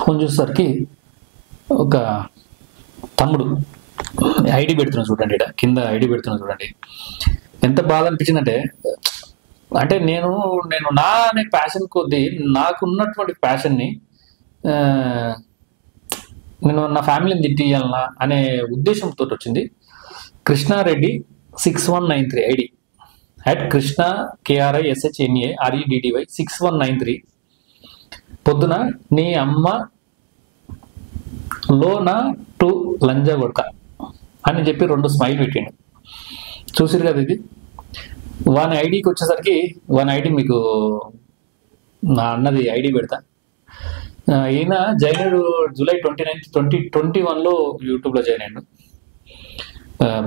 Phone చూసేసరికి ఒక తమ్ముడు ఐడి పెడుతున్నా చూడండి, ఇక్కడ కింద ఐడి పెడుతున్నా చూడండి. ఎంత బాధ అనిపించిందంటే, అంటే నేను నేను నా అనే ప్యాషన్ కొద్దీ నాకున్నటువంటి ప్యాషన్ని నేను నా ఫ్యామిలీని తిట్టియాలనా అనే ఉద్దేశంతో వచ్చింది. Krishnareddy 6193 ID @Krishna KRISHNAREDDY 6193. పొద్దున నీ అమ్మ లోన టు లంజా కొడక అని చెప్పి 2 స్మైల్ పెట్టిండు. చూసిరు కదా ఇది. వాని ఐడికి వచ్చేసరికి, వాని ఐడి మీకు నా అన్నది ఐడి పెడతా. ఈయన జాయిన్ అయ్యాడు జూలై 29, 2021లో యూట్యూబ్లో జాయిన్ అయ్యాడు.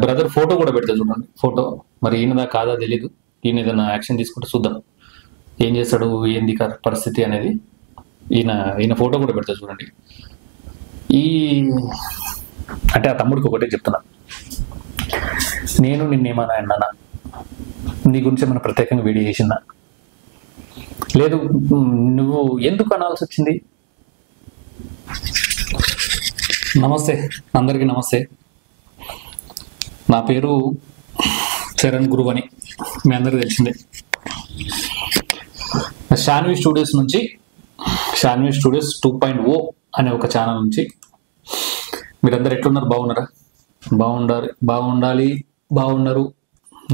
బ్రదర్ ఫోటో కూడా పెడతా చూడండి. ఫోటో మరి ఈయనదా కాదా తెలీదు. ఈయన ఏదైనా యాక్షన్ తీసుకుంటే చూద్దాం ఏం చేస్తాడు, ఏంది పరిస్థితి అనేది. ఈయన ఫోటో కూడా పెడతా చూడండి. అంటే ఆ తమ్ముడికి ఒకటే చెప్తున్నా, నేను నిన్నేమన్నా అన్నానా, నీ గురించి ఏమైనా ప్రత్యేకంగా వీడియో చేసిందా, లేదు నువ్వు ఎందుకు అనాల్సి వచ్చింది. నమస్తే అందరికీ, నమస్తే. నా పేరు చరణ్ గురు అని మీ అందరికీ తెలిసిందే. షాన్వి స్టూడియోస్ నుంచి, షాన్వి స్టూడియోస్ 2.0 అనే ఒక ఛానల్ నుంచి మీరందరూ ఎట్లున్నారు? బాగున్నారా? బాగున్నారు,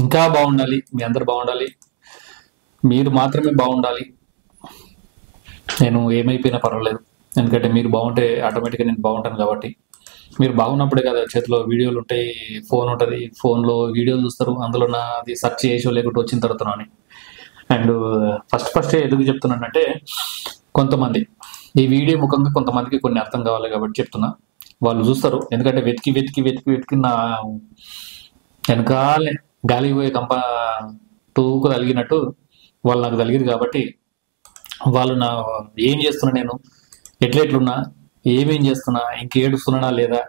ఇంకా బాగుండాలి. మీ అందరు బాగుండాలి, మీరు మాత్రమే బాగుండాలి. నేను ఏమైపోయినా పర్వాలేదు, ఎందుకంటే మీరు బాగుంటే ఆటోమేటిక్గా నేను బాగుంటాను. కాబట్టి మీరు బాగున్నప్పుడే కదా చేతిలో వీడియోలు ఉంటాయి, ఫోన్ ఉంటుంది, ఫోన్లో వీడియోలు చూస్తారు, అందులో నాది సెర్చ్ చేసో లేకుంటే వచ్చిన తర్వాత అని. అండ్ ఫస్ట్ ఎందుకు చెప్తున్నానంటే, కొంతమంది ఈ వీడియో ముఖంగా కొంతమందికి కొన్ని అర్థం కావాలి కాబట్టి చెప్తున్నా. వాళ్ళు చూస్తారు, ఎందుకంటే వెతికి నా వెనకాలే గాలికి పోయే కంప తూకు తలిగినట్టు వాళ్ళు నాకు తలిగిరు. కాబట్టి వాళ్ళు నా ఏం చేస్తున్నా, నేను ఎట్లున్నా, ఏమేం చేస్తున్నా, ఇంకేడుస్తున్నానా లేదా,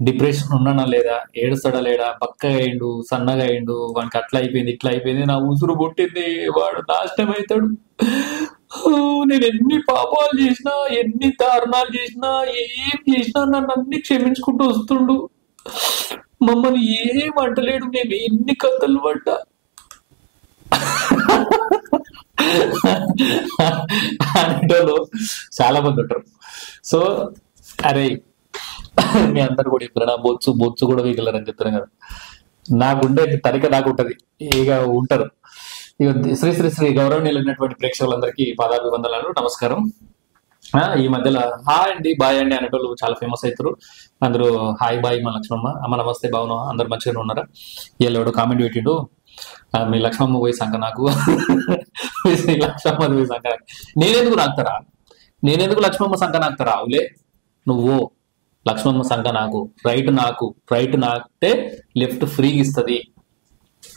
డిప్రెషన్ ఉన్నానా లేదా, ఏడుస్తాడా లేడా, బక్కగా అయిండు, సన్నగా అయిండు, వానికి అట్లా అయిపోయింది, ఇట్లా అయిపోయింది, నా ఉసురు పుట్టింది, వాడు నాశనం అవుతాడు, నేను ఎన్ని పాపాలు చేసినా, ఎన్ని దారుణాలు చేసినా, ఏం చేసినా నన్ను అన్ని క్షమించుకుంటూ వస్తుండు, మమ్మల్ని ఏం అంటలేడు, మేము ఎన్ని కథలు పడ్డా అనేటోళ్ళు చాలా మంది ఉంటారు. సో అరే మీ అందరు కూడా చెప్తారు, నా బొచ్చు కూడా వీగలరని చెప్తారు కదా. నాకుండే తరిక నాకు ఉంటుంది, ఇక ఉంటారు. ఇక శ్రీ గౌరవనీయులైనటువంటి ప్రేక్షకులందరికీ పాదాభివందనాలు, నమస్కారం. ఈ మధ్యలో హాయ్ అండి, బాయ్ అండి అనేటోళ్ళు చాలా ఫేమస్ అవుతారు. అందరూ హాయ్ బాయ్ మా లక్ష్మమ్మ, అమ్మ నమస్తే, బాగున్నా, అందరు మంచిగానే ఉన్నారా. వీళ్ళు కామెంట్ పెట్టిండు, మీ లక్ష్మమ్మ పోయి సంక నాకు లక్ష్మమ్మ పోయి సంక నాకు. నేనెందుకు లక్ష్మమ్మ సంక నాకుతారా? అవులే నువ్వు లక్ష్మమ్మ సంక నాకు, రైట్ నాకితే లెఫ్ట్ ఫ్రీగా ఇస్తుంది,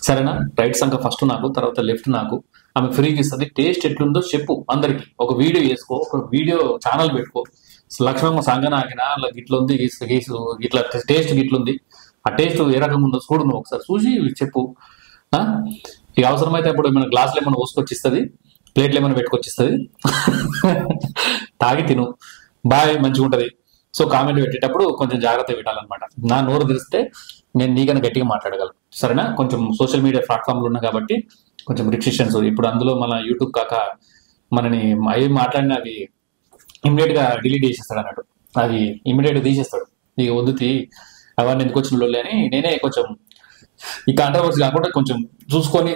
సరేనా? రైట్ సంక ఫస్ట్ నాకు, తర్వాత లెఫ్ట్ నాకు, ఆమె ఫ్రీగా ఇస్తుంది. టేస్ట్ ఎట్లుందో చెప్పు అందరికి, ఒక వీడియో చేసుకో, ఒక వీడియో ఛానల్ పెట్టుకో, లక్ష్మమ్మ సంగ నాకినా గిట్ల ఉంది, ఇట్లా టేస్ట్ గిట్లుంది, ఆ టేస్ట్ ఏ రకంగా ఉందో చూడు, నువ్వు ఒకసారి చూసి చెప్పు. ఇక అవసరమైతే ఇప్పుడు ఏమైనా గ్లాసులు ఏమైనా పోసుకొచ్చి ఇస్తుంది, ప్లేట్లు ఏమైనా పెట్టుకొచ్చిస్తుంది, తాగి తిను, బాయ్, మంచిగా ఉంటుంది. సో కామెంట్ పెట్టేటప్పుడు కొంచెం జాగ్రత్త పెట్టాలన్నమాట. నా నోరు తెరిస్తే నేను నీకన్నా గట్టిగా మాట్లాడగలను, సరేనా? కొంచెం సోషల్ మీడియా ప్లాట్ఫామ్లు ఉన్నా కాబట్టి కొంచెం రిస్ట్రిక్షన్స్. ఇప్పుడు అందులో మన యూట్యూబ్ కాక మనని అవి మాట్లాడిన అవి ఇమ్మీడియట్గా డిలీట్ చేసేస్తాడు అన్నట్టు, అవి ఇమ్మీడియట్గా తీసేస్తాడు. ఇక వద్దుతి అవన్నీ ఎందుకు వచ్చిన లోళ్ళు అని నేనే కొంచెం ఈ కాంట్రవర్సీ కాకుండా కొంచెం చూసుకొని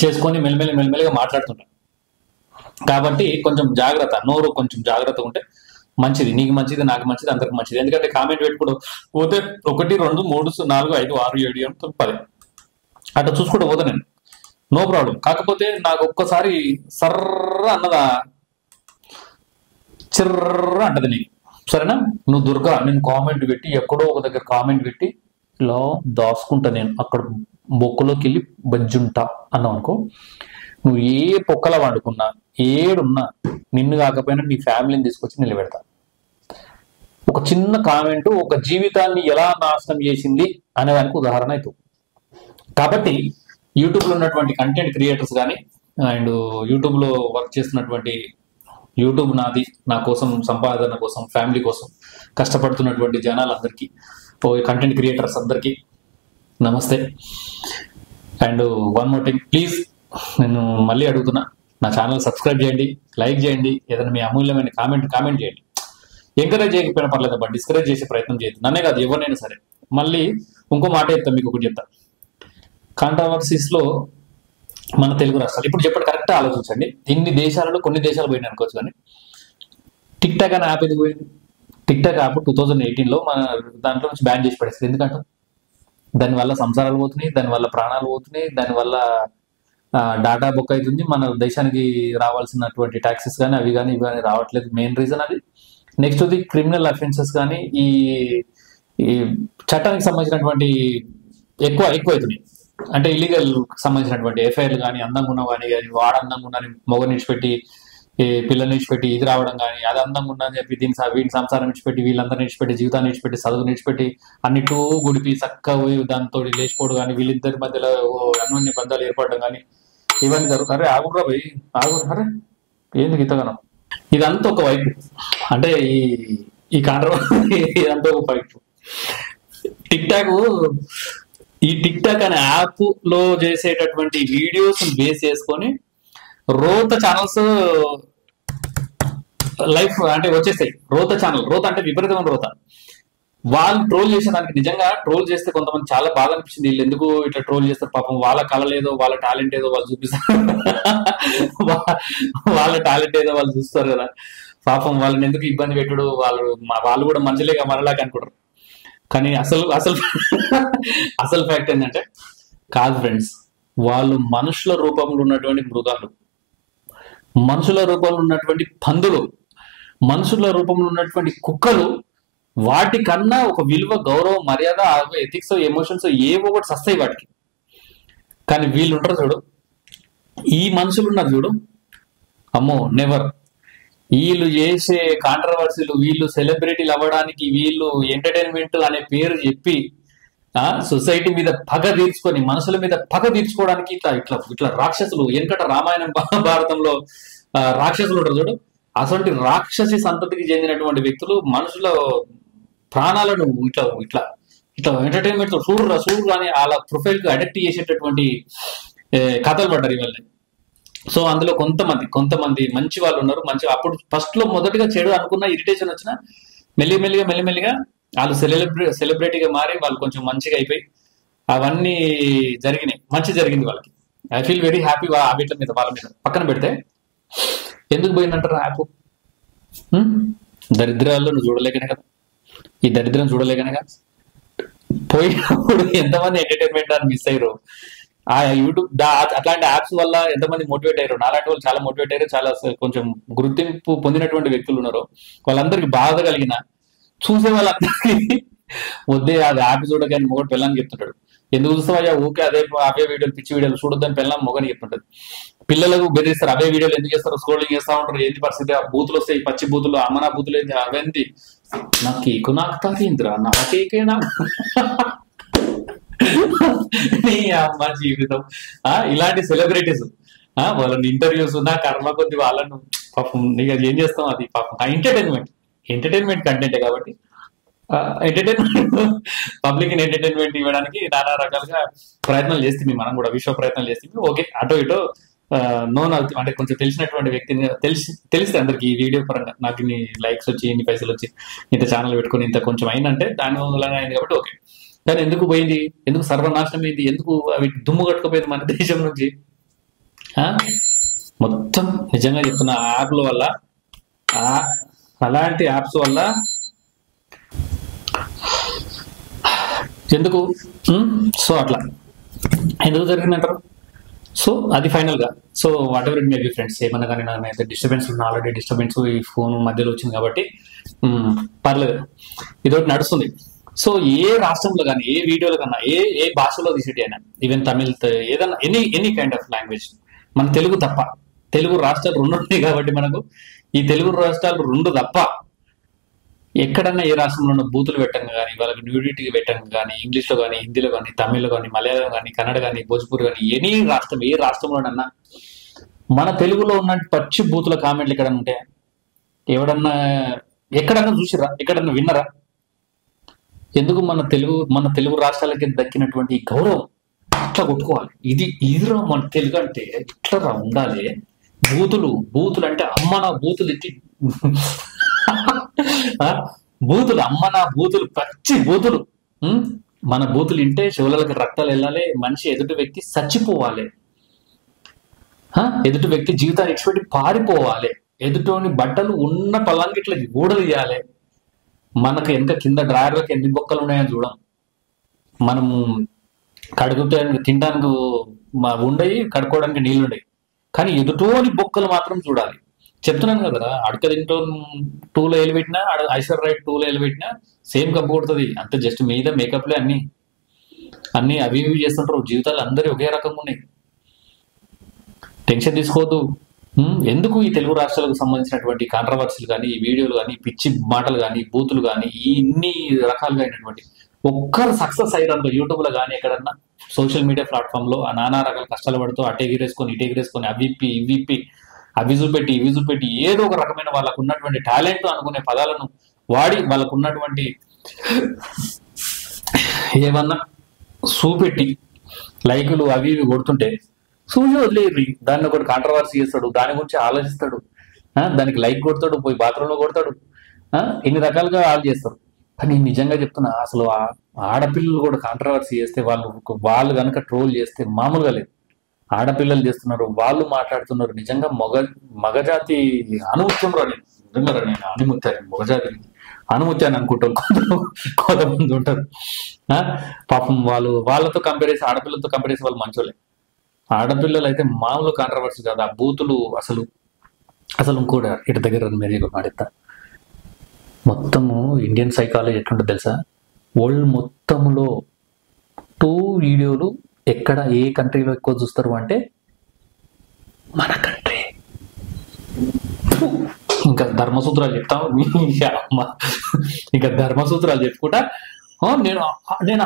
చేసుకొని మెల్లమెల్లగా మాట్లాడుతుంటాను. కాబట్టి కొంచెం జాగ్రత్త, నోరు కొంచెం జాగ్రత్తగా ఉంటే మంచిది, నీకు మంచిది, నాకు మంచిది, అందరికి మంచిది. ఎందుకంటే కామెంట్ పెట్టుకోవడం పోతే 1, 2, 3, 4, 5, 6, 7, 8, 10 అట్లా చూసుకుంటూ పోతా నేను, నో ప్రాబ్లం. కాకపోతే నాకు ఒక్కసారి సర్ర అన్నదా చిర్ర అంటది నీకు, సరేనా? నువ్వు దుర్గా నేను కామెంట్ పెట్టి ఎక్కడో ఒక దగ్గర కామెంట్ పెట్టి ఇలా దాచుకుంటా, నేను అక్కడ బొక్కలోకి వెళ్ళి బజ్జుంటా అన్నావు అనుకో, నువ్వు ఏ పొక్కల వండుకున్నా, ఏడున్నా, నిన్ను కాకపోయినా నీ ఫ్యామిలీని తీసుకొచ్చి నిలబెడతా. ఒక చిన్న కామెంట్ ఒక జీవితాన్ని ఎలా నాశనం చేసింది అనేదానికి ఉదాహరణ అవుతుంది. కాబట్టి యూట్యూబ్లో ఉన్నటువంటి కంటెంట్ క్రియేటర్స్ కానీ అండ్ యూట్యూబ్లో వర్క్ చేస్తున్నటువంటి యూట్యూబ్ నాది, నా కోసం, సంపాదన కోసం, ఫ్యామిలీ కోసం కష్టపడుతున్నటువంటి జనాలందరికీ, కంటెంట్ క్రియేటర్స్ అందరికీ నమస్తే. And one more thing, please నేను మళ్ళీ అడుగుతున్నా, నా ఛానల్ సబ్స్క్రైబ్ చేయండి, లైక్ చేయండి, ఏదైనా మీ అమూల్యమైన కామెంట్ చేయండి. ఎంకరేజ్ చేయకపోయినా పర్లేదు, బట్ డిస్కరేజ్ చేసే ప్రయత్నం చేయదు, నన్నే కాదు ఎవరినైనా సరే. మళ్ళీ ఇంకో మాట చెప్తాను, మీకు ఒకటి చెప్తా. కాంట్రవర్సీస్లో మన తెలుగు రాష్ట్రాలు ఇప్పుడు చెప్పండి, కరెక్ట్గా ఆలోచించండి. ఇన్ని దేశాలలో కొన్ని దేశాలు పోయినాయి అనుకోవచ్చు, కానీ టిక్ టాక్ అనే యాప్ ఎందుకు పోయింది? టిక్ టాక్ యాప్ 2018లో మన దాంట్లో నుంచి బ్యాన్ చేసి పడేస్తారు. ఎందుకంటే దానివల్ల సంసారాలు పోతున్నాయి, దానివల్ల ప్రాణాలు పోతున్నాయి, దానివల్ల డాటా బుక్ అవుతుంది, మన దేశానికి రావాల్సినటువంటి ట్యాక్సెస్ కానీ అవి కానీ ఇవి కానీ రావట్లేదు. మెయిన్ రీజన్ అది. నెక్స్ట్ ఇది క్రిమినల్ అఫెన్సెస్ కానీ ఈ చట్టానికి సంబంధించినటువంటి ఎక్కువ అవుతున్నాయి. అంటే ఇల్లీగల్ సంబంధించినటువంటి ఎఫ్ఐఆర్లు కానీ, అందంగా ఉన్న కానీ వాడు అందంగా ఉన్నని మొగని ఇచ్చిపెట్టి పిల్లల్ని ఇచ్చిపెట్టి ఇది రావడం కానీ, అది అందంగా ఉందని చెప్పి వీడిని సంసారం ఇచ్చిపెట్టి, వీళ్ళందరిని ఇచ్చిపెట్టి, జీవితాన్ని ఇచ్చిపెట్టి, చదువుని ఇచ్చిపెట్టి, అన్నిటూ గుడిపి చక్కగా పోయి దాంతో లేచిపోవడం కానీ, వీళ్ళిద్దరి మధ్యలో అన్యోన్య బంధాలు ఏర్పడడం కానీ ఇవన్నీ జరుగుతాయి. అరే ఆగురా పోయి అరే ఏంది ఇంతగానో. ఇదంతా ఒక వైపు, అంటే ఈ కాంట్రవర్సీ ఇదంతా ఒక వైపు. టిక్ టాక్ అనే యాప్ లో చేసేటటువంటి వీడియోస్ బేస్ చేసుకొని రోత ఛానల్స్ లైఫ్ అంటే వచ్చేస్తాయి. రోత అంటే విపరీతమైన రోత. వాళ్ళు ట్రోల్ చేసేదానికి నిజంగా ట్రోల్ చేస్తే కొంతమంది చాలా బాధ అనిపించింది. వీళ్ళు ఎందుకు ఇట్లా ట్రోల్ చేస్తారు, పాపం వాళ్ళ కళ లేదో వాళ్ళ టాలెంట్ ఏదో వాళ్ళు చూపిస్తారు, వాళ్ళ టాలెంట్ ఏదో వాళ్ళు చూస్తారు కదా, పాపం వాళ్ళని ఎందుకు ఇబ్బంది పెట్టుడు, వాళ్ళు కూడా మనుషులేగా మనలాగా అనుకుంటారు. కానీ అసలు ఫ్యాక్ట్ ఏంటంటే కాదు ఫ్రెండ్స్, వాళ్ళు మనుషుల రూపంలో ఉన్నటువంటి మృగాలు, మనుషుల రూపంలో ఉన్నటువంటి పందులు, మనుషుల రూపంలో ఉన్నటువంటి కుక్కలు, వాటికన్నా ఒక విలువ, గౌరవం, మర్యాద, ఎథిక్స్, ఎమోషన్స్ ఏవో ఒకటి సస్తాయి వాటికి. కానీ వీళ్ళు ఉంటారు చూడు, ఈ మనుషులు ఉన్నారు చూడు, అమ్మో నెవర్. వీళ్ళు చేసే కాంట్రవర్సీలు, వీళ్ళు సెలబ్రిటీలు అవ్వడానికి, వీళ్ళు ఎంటర్టైన్మెంట్ అనే పేరు చెప్పి సొసైటీ మీద పగ తీర్చుకొని, మనుషుల మీద పగ తీర్చుకోవడానికి ఇట్లా రాక్షసులు, వెనకట రామాయణం భారతంలో రాక్షసులు ఉంటారు చూడు, అటువంటి రాక్షసి సంతతికి చెందినటువంటి వ్యక్తులు మనుషుల ప్రాణాలను ఇట్లా ఇట్లా ఇట్లా ఎంటర్టైన్మెంట్ చూడరా అని వాళ్ళ ప్రొఫైల్ కు అడక్ట్ చేసేటటువంటి కథలు పడ్డారు ఇవాళ. సో అందులో కొంతమంది మంచి వాళ్ళు ఉన్నారు. అప్పుడు ఫస్ట్ లో మొదటిగా చెడు అనుకున్న, ఇరిటేషన్ వచ్చిన మెల్లిమెల్లిగా వాళ్ళు సెలబ్రిటీగా మారి వాళ్ళు కొంచెం మంచిగా అయిపోయి అవన్నీ జరిగినాయి. మంచి జరిగింది వాళ్ళకి. ఐ ఫీల్ వెరీ హ్యాపీ వీటి మీద. వాళ్ళ మీద పక్కన పెడితే ఎందుకు పోయిందంటారు యాప్? దరిద్రాల్లో నువ్వు చూడలేకనే కదా, ఈ దరిద్రం చూడలేకనే కదా పోయినప్పుడు ఎంతమంది ఎంటర్టైన్మెంట్ అని మిస్ అయ్యారు. ఆ యూట్యూబ్ అట్లాంటి యాప్స్ వల్ల ఎంతమంది మోటివేట్ అయ్యారు. నాలాంటి వాళ్ళు చాలా మోటివేట్ అయ్యారు. చాలా కొంచెం గుర్తింపు పొందినటువంటి వ్యక్తులు ఉన్నారు. వాళ్ళందరికీ బాధ కలిగిన చూసే వాళ్ళందరికీ వద్దే అది యాప్ చూడగానే మొగడు పిల్లని చెప్తుంటాడు. ఎందుకు చూస్తావయ్యా ఊకే అవే వీడియోలు, పిచ్చి వీడియోలు చూడొద్దని పిల్లని మొగని చెప్తుంటది. పిల్లలకు బెదిరిస్తారు, అవే వీడియోలు ఎందుకు చేస్తారు, స్క్రోలింగ్ చేస్తా ఉంటారు. ఏంటి పరిస్థితి, ఆ బూతులు వస్తాయి, పచ్చి బూతులు, అమ్మనా బూతులు ఏంటి, అవేంటి నా కేకు నాకు తాకిందిరా, నా కేకే నాకు అమ్మ జీవితం. ఇలాంటి సెలబ్రిటీస్ వాళ్ళని ఇంటర్వ్యూస్, నా కర్మ కొద్ది వాళ్ళను పాపం నీకు ఏం చేస్తాం, అది పాపం ఎంటర్టైన్మెంట్ కంటెంటే కాబట్టి పబ్లిక్ ఎంటర్టైన్మెంట్ ఇవ్వడానికి నానా రకాలుగా ప్రయత్నాలు చేస్తుంది. మనం కూడా విశ్వ ప్రయత్నాలు చేస్తుంది. ఓకే, అటో ఇటో నోన్ అంటే కొంచెం తెలిసినటువంటి వ్యక్తిని తెలిస్తే అందరికి ఈ వీడియో పరంగా నాకు ఇన్ని లైక్స్ వచ్చి, ఇన్ని పైసలు వచ్చి, ఇంత ఛానల్ పెట్టుకుని ఇంత కొంచెం అయిందంటే దాని వల్ల అయింది కాబట్టి ఓకే. కానీ ఎందుకు పోయింది, ఎందుకు సర్వనాశనం అయింది, ఎందుకు అవి దుమ్ము కట్టుకుపోయింది మన దేశం నుంచి? మొత్తం నిజంగా చెప్తున్న ఆ యాప్ల వల్ల, అలాంటి యాప్స్ వల్ల ఎందుకు సో అట్లా ఎందుకు జరిగిందంటారు? సో అది ఫైనల్ గా, so what ever it may be friends, ఏమన్నా కానీ నాకైతే డిస్టర్బెన్స్ ఉంది, ఆల్రెడీ డిస్టర్బెన్స్ ఈ ఫోన్ మధ్యలో వచ్చింది కాబట్టి పర్లేదు, ఇదొకటి నడుస్తుంది. సో ఏ రాష్ట్రంలో కానీ, ఏ వీడియోలో కన్నా, ఏ భాషలో తీసేటి అయినా, ఈవెన్ తమిళ్, ఏదన్నా ఎనీ కైండ్ ఆఫ్ లాంగ్వేజ్, మన తెలుగు తప్ప, తెలుగు రాష్ట్రాలు 2 ఉన్నాయి కాబట్టి మనకు ఈ తెలుగు రాష్ట్రాలు 2 తప్ప ఎక్కడన్నా ఏ రాష్ట్రంలో బూతులు పెట్టంగా కానీ, వాళ్ళకి న్యూడిటీ పెట్టంగా కానీ, ఇంగ్లీష్లో కానీ, హిందీలో కానీ, తమిళ్లో కానీ, మలయాళం కానీ, కన్నడ కానీ, భోజ్పూర్ కానీ, ఏ రాష్ట్రంలోనన్నా మన తెలుగులో ఉన్న పచ్చి బూతుల కామెంట్లు ఎక్కడ ఉంటాయి? ఎవడన్నా ఎక్కడన్నా చూసిరా, ఎక్కడన్నా విన్నరా? ఎందుకు మన తెలుగు రాష్ట్రాలకి దక్కినటువంటి ఈ గౌరవం ఇట్లా కొట్టుకోవాలి. ఇదిరా మన తెలుగు అంటే ఇట్లా ఉండాలి. బూతులు అంటే అమ్మ నా బూతులు ఎత్తి బూతులు, అమ్మ నా బూతులు, పచ్చి బూతులు. మన బూతులు వింటే చెవులకి రక్తాలు వెళ్ళాలి, మనిషి ఎదుటి వ్యక్తి చచ్చిపోవాలి, ఎదుటి వ్యక్తి జీవితాన్ని ఇచ్చిపెట్టి పారిపోవాలి, ఎదుటోని బట్టలు ఉన్న పల్లానికి ఇట్లా ఊడదీయాలి. మనకు వెనక కింద డ్రాయర్లకు ఎన్ని బొక్కలు ఉన్నాయని చూడం. మనము తినడానికి ఉండయి, కడుక్కోవడానికి నీళ్ళు ఉండయి, కానీ ఎదుటోని బొక్కలు మాత్రం చూడాలి. చెప్తున్నాను కదరా, అడక తింటూ 2లో వేలు పెట్టినా, ఐశ్వర్ రైట్ 2లో వేలు పెట్టినా సేమ్ కంపు కొడుతుంది. అంతే, జస్ట్ మీద మేకప్లే అన్ని అవి ఇవి చేస్తుంటారు. జీవితాలు అందరి ఒకే రకంగా ఉన్నాయి. టెన్షన్ తీసుకోవద్దు. ఎందుకు ఈ తెలుగు రాష్ట్రాలకు సంబంధించినటువంటి కాంట్రవర్సీలు కానీ, ఈ వీడియోలు కానీ, పిచ్చి మాటలు కానీ, బూతులు కానీ, ఈ ఇన్ని రకాలుగా అయినటువంటి ఒక్కరు సక్సెస్ అయ్యారు యూట్యూబ్లో కానీ ఎక్కడన్నా సోషల్ మీడియా ప్లాట్ఫామ్లో ఆ నానా రకాల కష్టాలు పడుతూ అటు ఎగిరేసుకొని ఇటు ఎగిరేసుకొని ఇవి చూపెట్టి ఏదో ఒక రకమైన వాళ్ళకు ఉన్నటువంటి టాలెంట్ అనుకునే పదాలను వాడి వాళ్ళకు ఉన్నటువంటి ఏమన్నా చూపెట్టి లైకులు అవి ఇవి కొడుతుంటే చూసి వదిలేరు. దాన్ని ఒకటి కాంట్రవర్సీ చేస్తాడు, దాని గురించి ఆలోచిస్తాడు, దానికి లైక్ కొడతాడు, పోయి బాత్రూంలో కొడతాడు, ఇన్ని రకాలుగా వాళ్ళు చేస్తారు. కానీ నిజంగా చెప్తున్నా, అసలు ఆడపిల్లలు కూడా కాంట్రవర్సీ చేస్తే వాళ్ళు కనుక ట్రోల్ చేస్తే మామూలుగా లేదు. ఆడపిల్లలు చేస్తున్నారు, వాళ్ళు మాట్లాడుతున్నారు. నిజంగా మగజాతి అనుముత్యం రా. నిజంగా నేను అనుముత్యాన్ని, మగజాతి అనుముత్యాన్ని అనుకుంటారు కొంతమంది ఉంటారు. పాపం వాళ్ళతో కంపేర్ చేసి, ఆడపిల్లలతో కంపేర్ చేసి వాళ్ళు మంచోళ్ళే. ఆడపిల్లలు అయితే మామూలు కాంట్రవర్సీ కాదు. ఆ బూతులు అసలు ఇంకోటి ఇటు దగ్గర మీరు మాడిస్తా. మొత్తము ఇండియన్ సైకాలజీ ఎట్లుంటుంది తెలుసా? వరల్డ్ మొత్తంలో 2 వీడియోలు ఎక్కడ ఏ కంట్రీలో ఎక్కువ చూస్తారు అంటే మన కంట్రీ. ఇంకా ధర్మసూత్రాలు చెప్తాం, ఇంకా ధర్మసూత్రాలు చెప్పుకుంటా నేను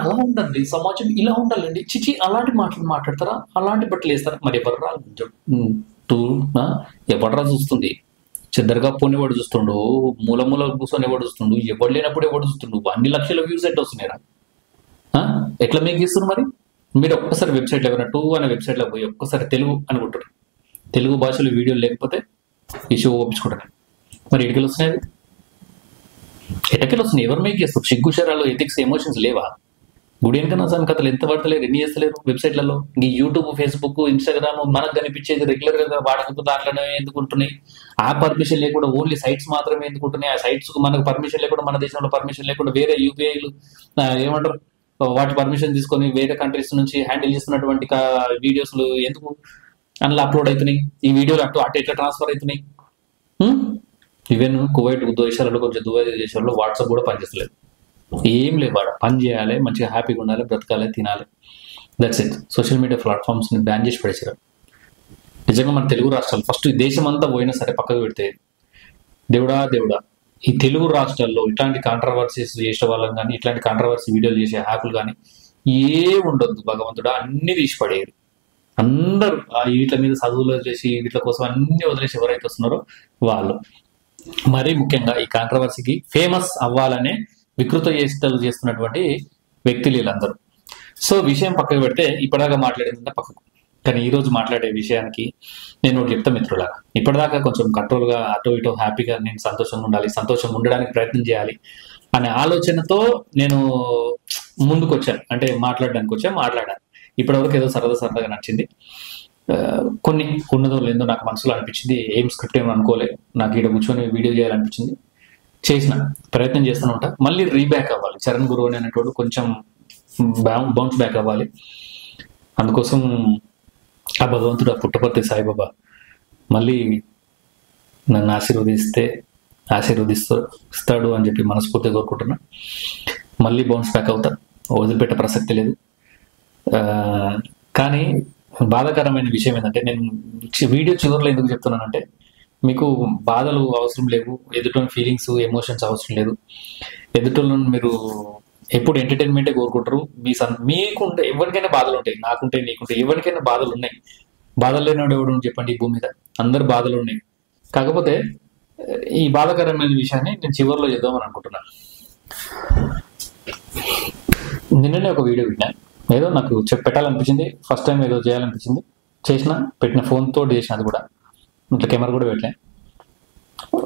అలా ఉండండి, సమాజం ఇలా ఉండాలండి, చిచి అలాంటి మాటలు మాట్లాడతారా, అలాంటి బట్టలు వేస్తారా. మరి ఎవర్రా చూస్తుంది? చెద్దరుగా పోనేవాడు చూస్తుండు, మూల కూర్చొని ఎవడు చూస్తుండు, ఎవడు లేనప్పుడు ఎవడు చూస్తుండు. అన్ని లక్షల వ్యూస్ ఎట్ వస్తున్నారా? ఎట్లా మీకు ఇస్తున్నారు? మరి మీరు ఒక్కసారి వెబ్సైట్లో ఏమైనా 2 అనే వెబ్సైట్లో పోయి ఒక్కసారి తెలుగు అనుకుంటారు. తెలుగు భాషలో వీడియోలు లేకపోతే ఈ షో ఒప్పించుకుంటారు. మరి ఎటుకెళ్ళి వస్తున్నాయి? ఎటకెళ్ళి వస్తున్నాయి? ఎవరు మేక్ చేస్తారు? సిగ్గుశరాలు, ఎథిక్స్, ఎమోషన్స్ లేవా? గుడి వెనక నచ్చాను కథలు ఎంత పడతలేరు, ఎన్ని చేస్తలేరు వెబ్సైట్లలో. ఈ యూట్యూబ్, ఫేస్బుక్, ఇన్స్టాగ్రామ్ మనకు కనిపించేది రెగ్యులర్ గా వాడకపోతే దాంట్లోనే ఎందుకుంటున్నాయి? ఆ పర్మిషన్ లేకుండా ఓన్లీ సైట్స్ మాత్రమే ఎందుకుంటున్నాయి? ఆ సైట్స్ మనకు పర్మిషన్ లేకుండా, మన దేశంలో పర్మిషన్ లేకుండా వేరే యూపీఐలు ఏమంటారు వాటి పర్మిషన్ తీసుకొని వేరే కంట్రీస్ నుంచి హ్యాండిల్ చేస్తున్నటువంటి వీడియోస్లు ఎందుకు అందులో అప్లోడ్ అవుతున్నాయి? ఈ వీడియోలు అటు ఎట్లా ట్రాన్స్ఫర్ అవుతున్నాయి? ఈవెన్ కువైట్ దేశాలలో, కొంచెం దుబాయ్ దేశాల్లో వాట్సాప్ కూడా పనిచేస్తలేదు. ఏం లేదు, వాడు పని చేయాలి, మంచిగా హ్యాపీగా ఉండాలి, బ్రతకాలి, తినాలి, దట్స్ ఇట్. సోషల్ మీడియా ప్లాట్ఫామ్స్ని బ్యాన్ చేసి పడేసారు. నిజంగా మన తెలుగు రాష్ట్రాలు ఫస్ట్ దేశం అంతా పోయినా సరే పక్కకు పెడితే, దేవుడా ఈ తెలుగు రాష్ట్రాల్లో ఇట్లాంటి కాంట్రవర్సీస్ చేసే వాళ్ళని కానీ, ఇట్లాంటి కాంట్రవర్సీ వీడియోలు చేసే యాప్లు కానీ ఏ ఉండొద్దు భగవంతుడా. అన్ని తీసి పడేది. అందరూ వీటి మీద చదువులు వదిలేసి, వీటి కోసం అన్ని వదిలేసి ఎవరైతే వస్తున్నారో వాళ్ళు. మరీ ముఖ్యంగా ఈ కాంట్రవర్సీకి ఫేమస్ అవ్వాలనే వికృత చేష్టలు చేస్తున్నటువంటి వ్యక్తులు వీళ్ళందరూ. సో విషయం పక్కకు పెడితే, ఇప్పటిదాకా మాట్లాడిందంటే పక్కకు, కానీ ఈరోజు మాట్లాడే విషయానికి నేను ఒకటి చెప్తా మిత్రులారా. ఇప్పటిదాకా కొంచెం కంట్రోల్గా అటో ఇటో హ్యాపీగా నేను సంతోషంగా ఉండాలి, సంతోషంగా ఉండడానికి ప్రయత్నం చేయాలి అనే ఆలోచనతో నేను ముందుకు వచ్చాను. అంటే మాట్లాడడానికి మాట్లాడాను. ఇప్పటివరకు ఏదో సరదాగా నచ్చింది. కొన్ని ఉన్నదో లేదో నాకు మనసులో అనిపించింది. ఏం స్క్రిప్ట్ ఏమో అనుకోలేదు. నాకు ఇక్కడ కూర్చొని వీడియో చేయాలనిపించింది. చేసిన ప్రయత్నం చేస్తూనే ఉంటా. మళ్ళీ రీబ్యాక్ అవ్వాలి. చరణ్ గురువు అనేటువంటి కొంచెం బౌన్స్ బ్యాక్ అవ్వాలి. అందుకోసం ఆ భగవంతుడు, ఆ పుట్టపర్తి సాయిబాబా మళ్ళీ నన్ను ఆశీర్వదిస్తాడు అని చెప్పి మనస్ఫూర్తిగా కోరుకుంటున్నా. మళ్ళీ బౌన్స్ బ్యాక్ అవుతా, వదిలిపెట్టే ప్రసక్తి లేదు. కానీ బాధాకరమైన విషయం ఏంటంటే, నేను వీడియో చివరిలో ఎందుకు చెప్తున్నానంటే, మీకు బాధలు అవసరం లేవు, ఎదుటి ఫీలింగ్స్, ఎమోషన్స్ అవసరం లేదు. ఎదుటోళ్ళను మీరు ఎప్పుడు ఎంటర్టైన్మెంటే కోరుకుంటారు. మీకుంటే ఎవరికైనా బాధలు ఉంటాయి, నాకుంటే, నీకుంటే, ఎవరికైనా బాధలు ఉన్నాయి. బాధలు లేనివాడు ఎవడు చెప్పండి ఈ భూమి మీద? అందరు బాధలు ఉన్నాయి. కాకపోతే ఈ బాధాకరమైన విషయాన్ని నేను చివరిలో చేద్దామని అనుకుంటున్నాను. నిన్ననే ఒక వీడియో విన్నాను, ఏదో నాకు పెట్టాలనిపించింది, ఫస్ట్ టైం ఏదో చేయాలనిపించింది, పెట్టిన ఫోన్ తోటి చేసిన, అది కూడా ఇట్లా కెమెరా కూడా పెట్టలే.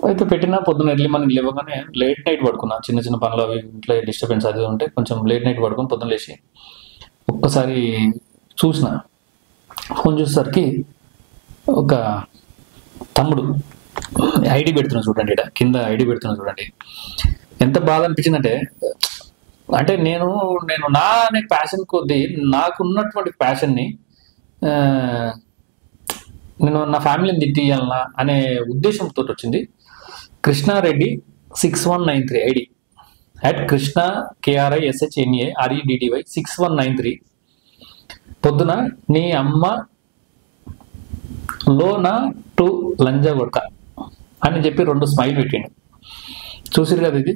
అయితే పెట్టినా పొద్దున్న ఎర్లీ మార్నింగ్ లేవగానే లేట్ నైట్ పడుకున్నా, చిన్న చిన్న పనులు అవి ఇంట్లో డిస్టర్బెన్స్ అది ఉంటే కొంచెం లేట్ నైట్ పడుకొని పొద్దున్న లేచి ఒక్కసారి చూసిన, ఫోన్ చూసేసరికి ఒక తమ్ముడు ఐడి పెడుతున్నా చూడండి, ఇక్కడ కింద ఐడి పెడుతున్నా చూడండి. ఎంత బాధ అనిపించిందంటే, అంటే నేను నా అనే ప్యాషన్ కొద్దీ నాకున్నటువంటి ప్యాషన్ని నేను నా ఫ్యామిలీని తిట్టియాలనా అనే ఉద్దేశంతో వచ్చింది. Krishnareddy 6193 ID @Krishna KRISHNAREDDY 6193. పొద్దున నీ అమ్మ లోన టు లంజా కొడక అని చెప్పి 2 స్మైల్ పెట్టిండు. చూసిరు కదా ఇది.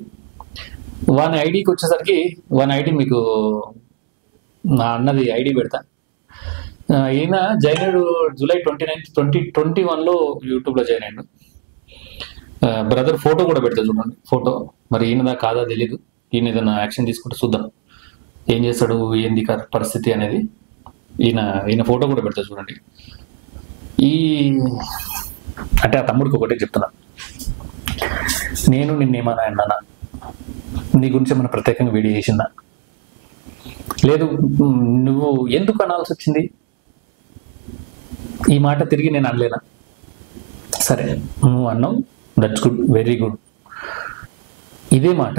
వాని ఐడికి వచ్చేసరికి, వాని ఐడి మీకు నా అన్నది ఐడి పెడతా. ఈయన జాయిన్ అయ్యాడు జూలై 29, 2021లో యూట్యూబ్లో జాయిన్ అయ్యాడు. బ్రదర్ ఫోటో కూడా పెడతా చూడండి, ఫోటో మరి ఈయనదా కాదా తెలీదు. ఈయన ఏదైనా యాక్షన్ తీసుకుంటే చూద్దాం ఏం చేస్తాడు, ఏంది పరిస్థితి అనేది. ఈయన ఫోటో కూడా పెడతా చూడండి. అంటే ఆ తమ్ముడికి ఒకటే చెప్తున్నా, నేను నిన్నేమన్నా అన్నానా, నీ గురించి ఏమైనా ప్రత్యేకంగా వీడియో చేసిందా, లేదు నువ్వు ఎందుకు అనాల్సి వచ్చింది, ఈ మాట తిరిగి నేను అనలేనా? సరే నువ్వు అన్నావు, దట్స్ గుడ్, వెరీ గుడ్. ఇదే మాట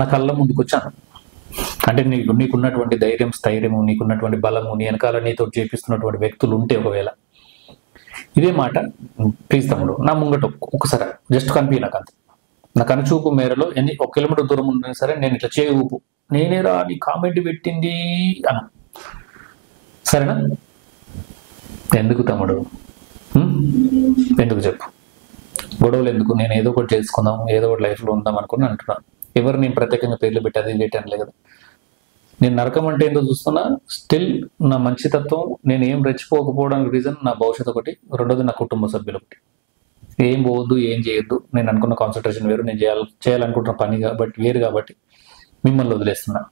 నా కళ్ళ ముందుకు వచ్చాను అంటే నీకున్నటువంటి ధైర్యం, స్థైర్యము, నీకున్నటువంటి బలము, నీ వెనకాల నీతో చేపిస్తున్నటువంటి వ్యక్తులు ఉంటే ఒకవేళ ఇదే మాట, ప్లీజ్ తమ్ముడు నా ముంగట ఒకసారి జస్ట్ కనిపి, నాకు అంతే, నా కనుచూపు మేరలో 1 కిలోమీటర్ దూరం ఉన్నా సరే నేను ఇట్లా చేయి ఊపు, నేనేరా నీ కామెంట్ పెట్టింది అన్న, సరేనా? ఎందుకు తమ్ముడు, ఎందుకు చెప్పు, గొడవలు ఎందుకు, నేను ఏదో ఒకటి చేసుకుందాం, ఏదో ఒకటి లైఫ్లో ఉందాం అనుకుని అంటున్నాను. ఎవరు నేను ప్రత్యేకంగా పేర్లు పెట్టి అది లేట్ అనలే కదా. నేను నరకం అంటే ఏంటో చూస్తున్నా, స్టిల్ నా మంచితత్వం, నేను ఏం రెచ్చిపోకపోవడానికి రీజన్ నా భవిష్యత్తు ఒకటి, రెండోది నా కుటుంబ సభ్యులు ఒకటి. ఏం పోవద్దు, ఏం చేయొద్దు, నేను అనుకున్న కాన్సన్ట్రేషన్ వేరు, నేను చేయాలనుకుంటున్న పని కాబట్టి వేరు, కాబట్టి మిమ్మల్ని వదిలేస్తున్నా.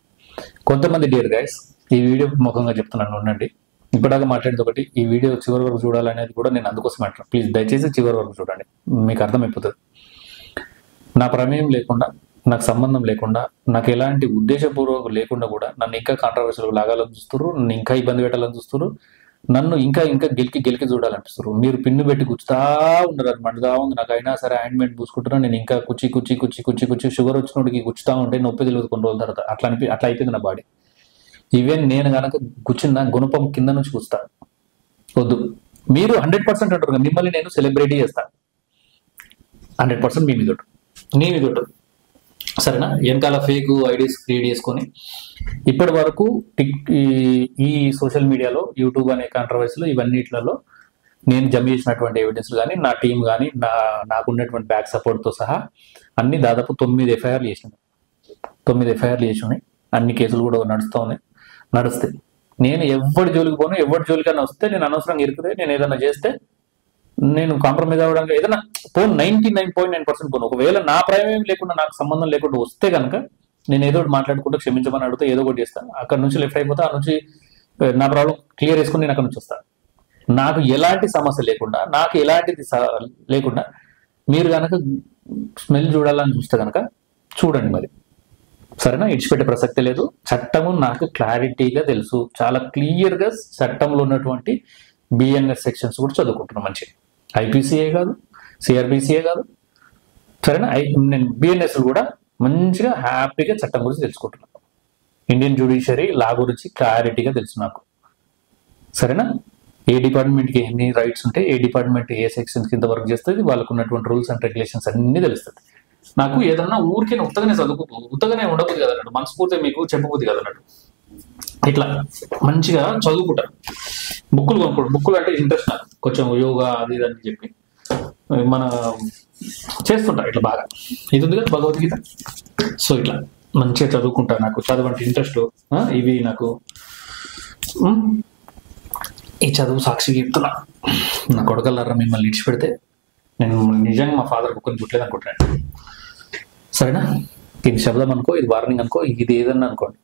కొంతమంది డియర్ గైస్, ఈ వీడియో ముఖంగా చెప్తున్నాను, ఉండండి. ఇప్పటిదాకా మాట్లాడేది ఒకటి, ఈ వీడియో చివరి వరకు చూడాలనేది కూడా నేను అందుకోసం అంటున్నాను. ప్లీజ్ దయచేసి చివరి వరకు చూడండి, మీకు అర్థమైపోతుంది. నా ప్రమేయం లేకుండా, నాకు సంబంధం లేకుండా, నాకు ఎలాంటి ఉద్దేశపూర్వకం లేకుండా కూడా నన్ను ఇంకా కాంట్రవర్షియల్ లాగాలని చూస్తున్నారు, నన్ను ఇంకా ఇబ్బంది పెట్టాలని చూస్తున్నారు, నన్ను ఇంకా గెలికి చూడాలనిపిస్తారు. మీరు పిన్ను పెట్టి గుచ్చుతా ఉండరు, అది మండుతా ఉంది నాకు, అయినా సరే ఆయింట్మెంట్ పూసుకుంటున్నా, నేను ఇంకా కుచ్చి షుగర్ వచ్చినోడికి గుచ్చుతా ఉంటే నొప్పి తెలియదు కొన్ని రోజుల తర్వాత, అట్లా అయిపోయింది నా బాడీ. ఈవెన్ నేను కనుక కూర్చున్న గుణపం కింద నుంచి కూర్చుతా, వద్దు. మీరు 100% అంటారు, మిమ్మల్ని నేను సెలబ్రిటీ చేస్తాను 100% మీ మీద, సరేనా? వెనకాల ఫేక్ ఐడీస్ క్రియేట్ చేసుకొని ఇప్పటి వరకు ఈ సోషల్ మీడియాలో, యూట్యూబ్ అనే కాంట్రవర్సీలు ఇవన్నిట్లలో నేను జమ చేసినటువంటి ఎవిడెన్స్ కానీ, నా టీం కానీ, నాకున్నటువంటి బ్యాక్ సపోర్ట్తో సహా అన్ని దాదాపు 9 ఎఫ్ఐఆర్లు చేసినాయి. 9 ఎఫ్ఐఆర్లు చేసి ఉన్నాయి. అన్ని కేసులు కూడా నడుస్తాయి. నేను ఎవరి జోలికి పోను, ఎవరి జోలికైనా వస్తే నేను అనవసరంగా ఇరుకుతే, నేను ఏదైనా చేస్తే నేను కాంప్రమైజ్ అవ్వడానికి ఏదైనా 99.9% పోను. ఒకవేళ నా ప్రమేయం లేకుండా, నాకు సంబంధం లేకుండా వస్తే కనుక నేను ఏదో ఒకటి మాట్లాడుకుంటూ క్షమించమని అడిగితే ఏదో ఒకటి చేస్తాను. అక్కడ నుంచి లెఫ్ట్ అయిపోతా, ఆ నుంచి నా ప్రాబ్లం క్లియర్ చేసుకుని నేను అక్కడ నుంచి వస్తాను. నాకు ఎలాంటి సమస్య లేకుండా, నాకు ఎలాంటిది లేకుండా మీరు కనుక స్మెల్ చూడాలని చూస్తే కనుక చూడండి మరి, సరేనా? ఇడిచిపెట్టే ప్రసక్తి లేదు. చట్టము నాకు క్లారిటీగా తెలుసు, చాలా క్లియర్గా చట్టంలో ఉన్నటువంటి బిఎన్ఎస్ సెక్షన్స్ కూడా చదువుకుంటున్నాను మంచిగా. ఐపీసీఏ కాదు, సిఆర్బిసిఏ కాదు, సరేనా? నేను బిఎన్ఎస్లు కూడా మంచిగా హ్యాపీగా చట్టం గురించి తెలుసుకుంటున్నాను. ఇండియన్ జ్యుడిషియరీ లా గురించి క్లారిటీగా తెలుసు నాకు, సరేనా? ఏ డిపార్ట్మెంట్కి ఎన్ని రైట్స్ ఉంటాయి, ఏ డిపార్ట్మెంట్ ఏ సెక్షన్స్ కింద వర్క్ చేస్తుంది, వాళ్ళకు ఉన్నటువంటి రూల్స్ అండ్ రెగ్యులేషన్స్ అన్నీ తెలుస్తుంది నాకు. ఏదన్నా ఊరికే ఉత్తగానే ఉత్తగానే ఉండబుద్ది కదా అన్నట్టు, మనస్ఫూర్తిగా మీకు చెప్పబుద్ది కదా అన్నట్టు, ఇట్లా మంచిగా చదువుకుంటారు. బుక్కులు కొనుక్కోండి, బుక్కులు అంటే ఇంట్రెస్ట్ నాకు, కొంచెం యోగా అది ఇది అని చెప్పి మన చేస్తుంటా ఇట్లా బాగా. ఇది ఉంది కదా భగవద్గీత, సో ఇట్లా మంచిగా చదువుకుంటా, నాకు చదవంటే ఇంట్రెస్ట్. ఇవి నాకు ఈ చదువు సాక్షిగా చెప్తున్నా, నా కొడకల్లారా మిమ్మల్ని ఇడిచిపెడితే నేను నిజంగా మా ఫాదర్ కుక్కని గుట్టలేదు అనుకుంటాను. సరేనా? ఇది శబ్దం అనుకో, ఇది వార్నింగ్ అనుకో, ఇది ఏదన్నా అనుకోండి.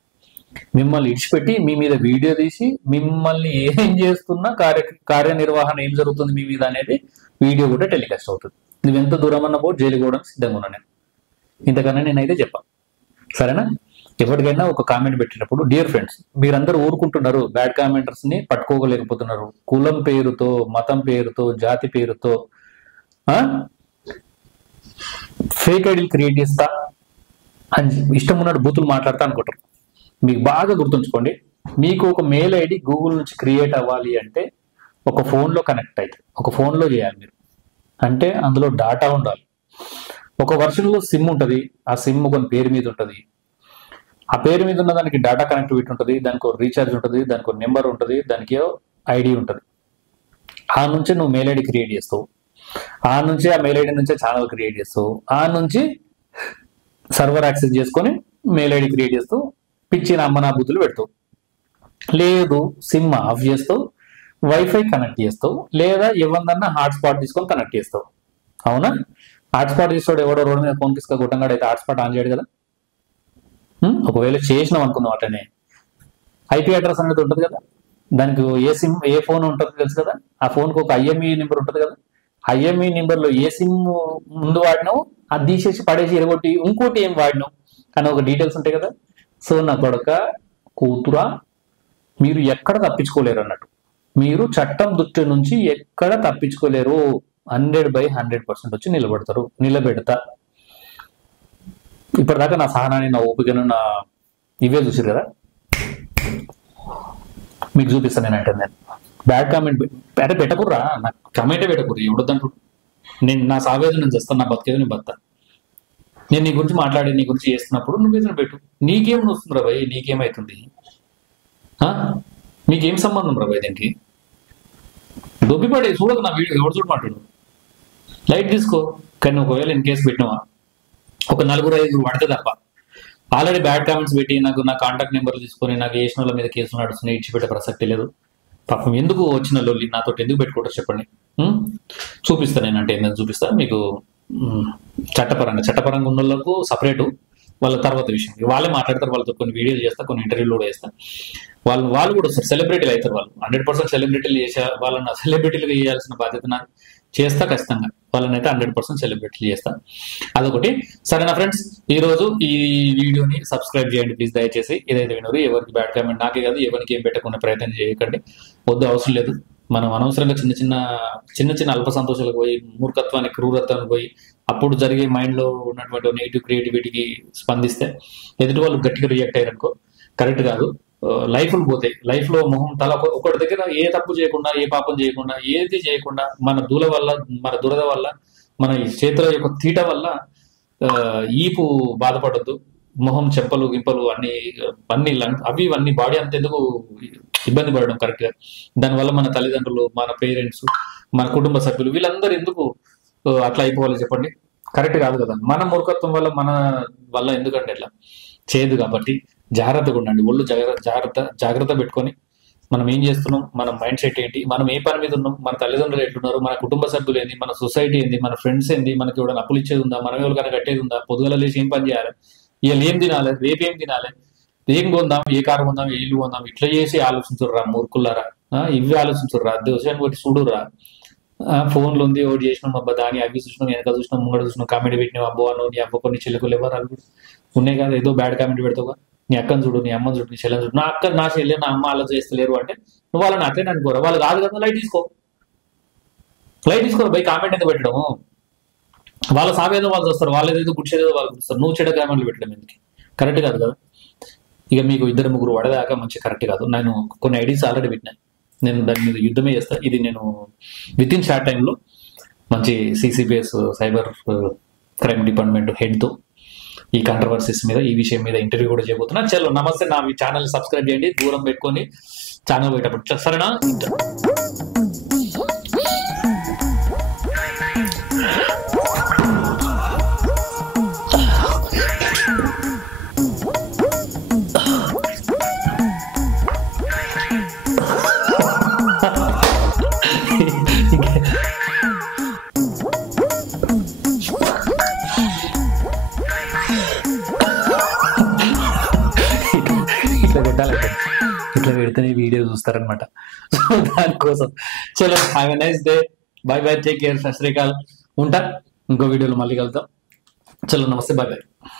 మిమ్మల్ని ఇడిచిపెట్టి మీ మీద వీడియో తీసి మిమ్మల్ని ఏం చేస్తున్నా కార్యనిర్వహణ ఏం జరుగుతుంది మీ మీద అనేది వీడియో కూడా టెలికాస్ట్ అవుతుంది. నువ్వు ఎంత దూరం అన్నా పోయి జైలు పోవడానికి సిద్ధంగా ఉన్నా నేను. ఇంతకన్నా నేనైతే చెప్పాను. సరేనా? ఎవరికైనా ఒక కామెంట్ పెట్టినప్పుడు, డియర్ ఫ్రెండ్స్, మీరందరూ ఊరుకుంటున్నారు, బ్యాడ్ కామెంటర్స్ ని పట్టుకోలేకపోతున్నారు. కులం పేరుతో, మతం పేరుతో, జాతి పేరుతో ఫేక్ ఐడీలు క్రియేట్ చేస్తా అని ఇష్టం ఉన్నట్టు బూతులు మాట్లాడతా అనుకుంటారు. మీకు బాగా గుర్తుంచుకోండి, మీకు ఒక మెయిల్ ఐడి గూగుల్ నుంచి క్రియేట్ అవ్వాలి అంటే ఒక ఫోన్లో కనెక్ట్ అయితే, ఒక ఫోన్లో చేయాలి మీరు. అంటే అందులో డాటా ఉండాలి. ఒక వర్షన్లో సిమ్ ఉంటుంది, ఆ సిమ్ కొన్ని పేరు మీద ఉంటుంది. ఆ పేరు మీద ఉన్న దానికి డాటా కనెక్టివిటీ ఉంటుంది, దానికి ఒక రీఛార్జ్ ఉంటుంది, దానికి ఒక నెంబర్ ఉంటుంది, దానికి ఐడి ఉంటుంది. ఆ నుంచి నువ్వు మెయిల్ ఐడి క్రియేట్ చేస్తావు, ఆ నుంచి ఆ మెయిల్ ఐడి నుంచే ఛానల్ క్రియేట్ చేస్తావు, ఆ నుంచి సర్వర్ యాక్సెస్ చేసుకొని మెయిల్ ఐడి క్రియేట్ చేస్తూ పిచ్చిన అమ్మనా బుద్ధులు పెడతావు. లేదు, సిమ్ ఆఫ్ చేస్తావు, వైఫై కనెక్ట్ చేస్తావు, లేదా ఎవరిదన్నా హాట్స్పాట్ తీసుకొని కనెక్ట్ చేస్తావు. అవునా? హాట్స్పాట్ తీసుకోడు ఎవడో రోడ్డు మీద ఫోన్ తీసుకొని కొట్టంగాడు అయితే హాట్స్పాట్ ఆన్ చేయడు కదా. ఒకవేళ చేసినాం అనుకుందాం అట్లనే, ఐపీ అడ్రస్ అనేది ఉంటుంది కదా, దానికి ఏ ఫోన్ ఉంటుంది తెలుసు కదా, ఆ ఫోన్కి ఒక ఐఎంఈ నెంబర్ ఉంటుంది కదా. ఐఎంఈ నెంబర్లో ఏ సిమ్ ముందు వాడినావు అది తీసేసి పడేసి ఎరగొట్టి ఇంకోటి ఏం వాడినావు అని ఒక డీటెయిల్స్ ఉంటాయి కదా. సో నా కొడుక కూతురా, మీరు ఎక్కడ తప్పించుకోలేరు అన్నట్టు. మీరు చట్టం దృష్టి నుంచి ఎక్కడ తప్పించుకోలేరు. 100/100% వచ్చి నిలబెడతా. ఇప్పటిదాకా నా సహనాన్ని, నా ఓపికను, నా ఇవే చూసారు కదా, మీకు చూపిస్తాను నేను. అంటే నేను బ్యాడ్ కామెంట్ అంటే పెట్టకుర్రా, నాకు కమెంటే పెట్టకూరు ఎవడొద్దంటు. నేను నా సావేదన నేను చేస్తాను, నా బతికేది నేను బతా. నేను నీ గురించి మాట్లాడి నీ గురించి చేస్తున్నప్పుడు నువ్వు ఏదైనా పెట్టు. నీకేం వస్తుంది రా భయ్, నీకేమవుతుంది, నీకేం సంబంధం రా భయ్ దీనికి? దొబ్బిపడే చూడదు నా వీడియో, ఎవరు చూడ మాట్లాడు, లైట్ తీసుకో. కానీ ఒకవేళ ఇన్ కేసు పెట్టినవా ఒక 4-5 పడితే తప్ప, ఆల్రెడీ బ్యాడ్ కామెంట్స్ పెట్టి నాకు నా కాంటాక్ట్ నెంబర్లు తీసుకొని నాకు వేసిన వాళ్ళ మీద కేసులు నడుస్తున్నాయి, ఇచ్చిపెట్టే ప్రసక్తి లేదు. పాపం ఎందుకు వచ్చిన లొల్లి నాతో ఎందుకు పెట్టుకుంటారు చెప్పండి. చూపిస్తాను నేను, అంటే ఏంటంటే చూపిస్తాను మీకు. చట్టపరంగా ఉన్న వాళ్ళకు సపరేటు, వాళ్ళ తర్వాత విషయం వాళ్ళే మాట్లాడతారు. వాళ్ళతో కొన్ని వీడియోలు చేస్తా, కొన్ని ఇంటర్వ్యూలు కూడా చేస్తాను. వాళ్ళు కూడా సెలబ్రిటీలు అవుతారు. వాళ్ళు 100% సెలబ్రిటీలు చేసే వాళ్ళని సెలబ్రిటీలుగా చేయాల్సిన బాధ్యత నాకు చేస్తా ఖచ్చితంగా. వాళ్ళని అయితే 100% సెలబ్రిటీలు చేస్తా. అదొకటి. సరేనా ఫ్రెండ్స్, ఈ రోజు ఈ వీడియోని సబ్స్క్రైబ్ చేయండి ప్లీజ్ దయచేసి. ఏదైతే వినరు, ఎవరికి బ్యాడ్ కామెంట్ నాకే కాదు ఎవరికి ఏం పెట్టకుండా ప్రయత్నం చేయకండి, వద్దు, అవసరం లేదు. మనం అనవసరంగా చిన్న చిన్న అల్ప సంతోషాలకు పోయి, మూర్ఖత్వానికి, క్రూరత్వానికి పోయి, అప్పుడు జరిగే మైండ్లో ఉన్నటువంటి నెగిటివ్ క్రియేటివిటీకి స్పందిస్తే ఎదుటి వాళ్ళు గట్టిగా రియాక్ట్ అయ్యారనుకో కరెక్ట్ కాదు. లైఫ్లు పోతాయి. లైఫ్లో మొహం తల ఒకటి దగ్గర ఏ తప్పు చేయకుండా, ఏ పాపం చేయకుండా, ఏది చేయకుండా మన దురద వల్ల, మన చేతుల యొక్క తీట వల్ల ఈపు బాధపడద్దు. మొహం, చెంపలు, గింపలు అవి బాడీ అంతెందుకు ఇబ్బంది పడడం కరెక్ట్గా. దానివల్ల మన తల్లిదండ్రులు, మన పేరెంట్స్, మన కుటుంబ సభ్యులు వీళ్ళందరూ ఎందుకు అట్లా అయిపోవాలి చెప్పండి? కరెక్ట్ కాదు కదా. మన మూర్ఖత్వం వల్ల ఎందుకంటే ఇట్లా చేయదు. కాబట్టి జాగ్రత్తగా ఉండండి. ఒళ్ళు జాగ్రత్త పెట్టుకొని మనం ఏం చేస్తున్నాం, మన మైండ్ సెట్ ఏంటి, మనం ఏ పని మీద ఉన్నాం, మన తల్లిదండ్రులు ఎట్లున్నారు, మన కుటుంబ సభ్యులు ఏంది, మన సొసైటీ ఏంది, మన ఫ్రెండ్స్ ఏంది, మనకి ఎవరైనా అప్పులు ఇచ్చేది ఉందా, మనం ఎవరికైనా కట్టేది ఉందా, పొద్దుగల లేచి ఏం పని చేయాలి, వీళ్ళు ఏం తినాలి, రేపేం తినాలి, ఏం కొందాం, ఏ కారు కొందాం, ఏ ఇల్లు కొందాం, ఇట్లా చేసి ఆలోచించుర్రా మూర్ఖులారా. ఇవి ఆలోచించుర్రా, దేశాన్ని బట్టి చూడురా. ఫోన్లు ఉంది ఒకటి చేసినాం అబ్బా, దాని అవి చూసినాం, వెనక చూసినాం, ముంగడ చూసినాం, కామెంట్ పెట్టినాం, అబ్బో అను నీ అబ్బ కొన్ని చెల్లెకులు ఎవరు అల్లుడు ఉన్నాయి కదా, ఏదో బ్యాడ్ కామెంట్ పెడతావుగా, నీ అక్కని చూడు, నీ అమ్మని చూడు, నీ చెల్లెని చూడు. నా అక్క, నా చెల్లె, నా అమ్మ అలా చేస్తలేరు అంటే నువ్వు వాళ్ళని అట్లనే అనుకోరా. వాళ్ళు కాదు కదా, లైట్ తీసుకోరు బై కామెంట్ ఎందుకు పెట్టడము. వాళ్ళ సావేదో వాళ్ళు చూస్తారు, వాళ్ళు ఏదో గుడ్చేదో వాళ్ళు చూస్తారు, నువ్వు చెడ్డ కామెంట్లు పెట్టడం ఎందుకు? కరెక్ట్ కాదు కదా. ఇక మీకు 2-3 పడేదాకా మంచి కరెక్ట్ కాదు. నేను కొన్ని ఐడీస్ ఆల్రెడీ పెట్టినా, నేను దాని మీద యుద్ధమే చేస్తాను. ఇది నేను విత్ ఇన్ షార్ట్ టైంలో మంచి సిసిపిఎస్ సైబర్ క్రైమ్ డిపార్ట్మెంట్ హెడ్తో ఈ కాంట్రవర్సీస్ మీద, ఈ విషయం మీద ఇంటర్వ్యూ కూడా చేయబోతున్నా. చలో నమస్తే, నా ఛానల్ సబ్స్క్రైబ్ చేయండి, దూరం పెట్టుకొని ఛానల్ పోయేటప్పుడు సరేనా. పెట్టాలంటే ఇట్లా పెడితేనే వీడియో చూస్తారనమాట. సో దానికోసం చలో have a nice day, by by, take care, సత్ శ్రీ అకాల్, ఉంటా. ఇంకో వీడియోలో మళ్ళీ కలుద్దాం. చలో నమస్తే, బై బై.